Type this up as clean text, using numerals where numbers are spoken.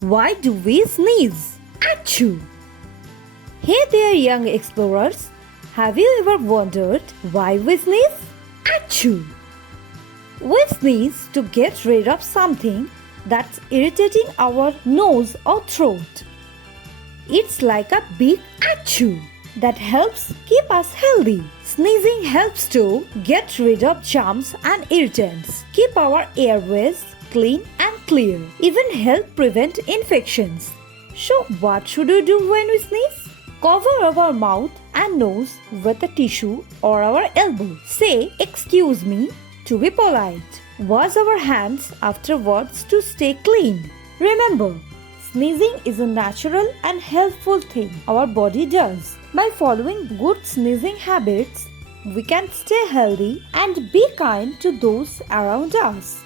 Why do we sneeze? Achoo! Hey there, young explorers. Have you ever wondered why we sneeze? Achoo! We sneeze to get rid of something that's irritating our nose or throat. It's like a big achoo that helps keep us healthy. Sneezing helps to get rid of germs and irritants, keep our airways clean and clear, even help prevent infections. So what should we do when we sneeze? Cover our mouth and nose with a tissue or our elbow. Say, "Excuse me," to be polite. Wash our hands afterwards to stay clean. Remember, sneezing is a natural and helpful thing our body does. By following good sneezing habits, we can stay healthy and be kind to those around us.